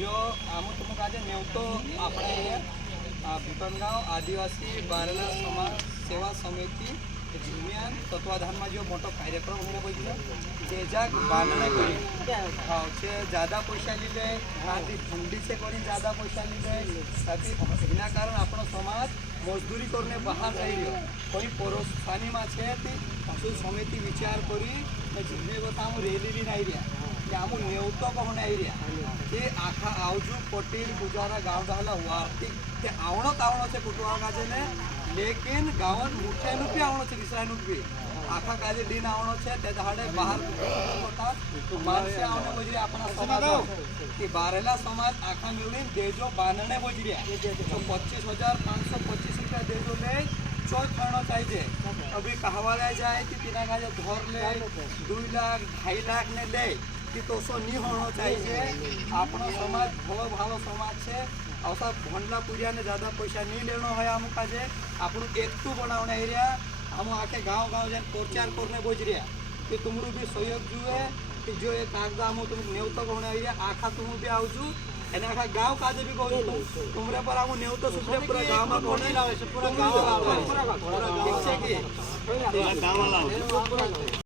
जो आम तुमको आज नेवतो अपने भूटनगाव आदिवासी बारला समाज सेवा समिति झिम्यान तत्वाधान में जो मोटो कार्यक्रम होने बजलो तेजा बांधने करी हाँ छे ज़्यादा पैसा लीले आदि ठंडी से करी ज़्यादा पैसा लीले ताकि एना कारण आपणो समाज मजदूरी करने बाहर रही रह्यो कोई परोसानी में छे ती पशु समिति विचार करी झिम्मे बता हम रेली नहीं रहा कि आम नेवतो कहूँ नहीं रहा ते आखा आवजू पटेल गुजारा गाँव डाला वार्तिक ते आवणो तावणो से कुटुंबा काजे ने लेकिन गावन मुठ्यानु बी आवणो छे विसरायनु बी आखा काजे दिन आवणो छे ते दाडे बाहर होता माणसे आवणे बजरी आपणा समाज की बारेला समाज आखा मिळून देजो बांधणे बजरिया तो 25,525 रुपया देजो ले चोय खाणो चाहिए अभी कहवाला जाए कि तिना काजे धोर ले 2 लाख 2.5 लाख ने ले कि तो सो नहीं होना चाहिए आपणो समाज भलो भालो समाज है अवसा भंडला पुरिया ने ज़्यादा पैसा नहीं लेना है आम काजे आपणु एकटू बनावने एरिया हम आके गाँव गाँव जाए प्रचार करने बोझ रहा कि तुमरू भी सहयोग जुए कि जो एक कागजा हम तुम नेवतो कहने एरिया आखा तुम भी आवजू एने आखा गाँव काजे भी कहूँ तुमरे पर हम नेवतो सुपरे पूरा गाँव में कहने पूरा गाँव ठीक है कि